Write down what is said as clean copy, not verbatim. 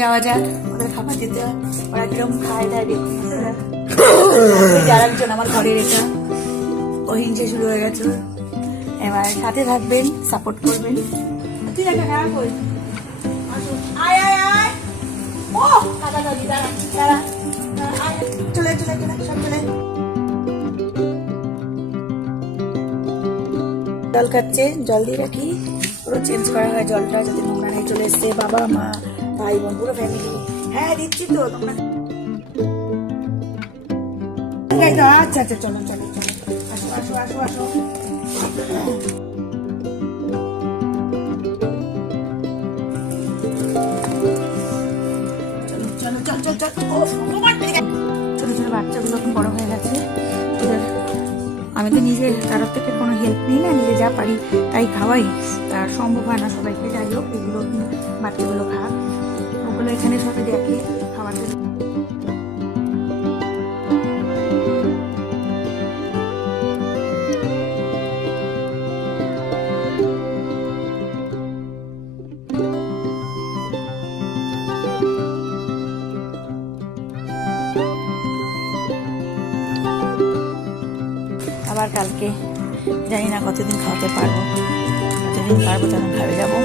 যাওয়া যাক, ওদের খাবার দিতে হয়। ওরা কিরকম খায় দায় দেখুন। যারা আমার ঘরের এটা অহিংসা শুরু হয়ে গেছে। এবার সাথে থাকবেন, সাপোর্ট করবেন। ঠিক আছে, হ্যাঁ কই আয় আয় আয়। ও দাদা দাদি দাঁড়া দাঁড়া, চলে চলে চলে সব চলে। জল খাচ্ছে, জল দিয়ে রাখি, পুরো চেঞ্জ করা হয় জলটা যাতে নোংরা নেই। চলে এসছে বাবা মা ভাই বোন পুরো ফ্যামিলি। হ্যাঁ দিচ্ছি তো তোমরা। আচ্ছা আচ্ছা চলো চলো চলো, আসো আসো আসো আসো। চলো চল চল চল। ছোট ছোট বাচ্চাগুলো এখন বড় হয়ে গেছে। আমি তো নিজের তরফ থেকে কোনো হেল্প নিই না, নিজে যা পারি তাই খাওয়াই। তার সম্ভব হয় না সবাইকে। যাই হোক, এগুলো বাচ্চাগুলো খাক, ওগুলো এখানে সবাই দেখে খাওয়ার জন্য। আবার কালকে জানি না কতদিন খাওয়াতে পারবো, যতদিন পারবো তখন খাবে যাবো।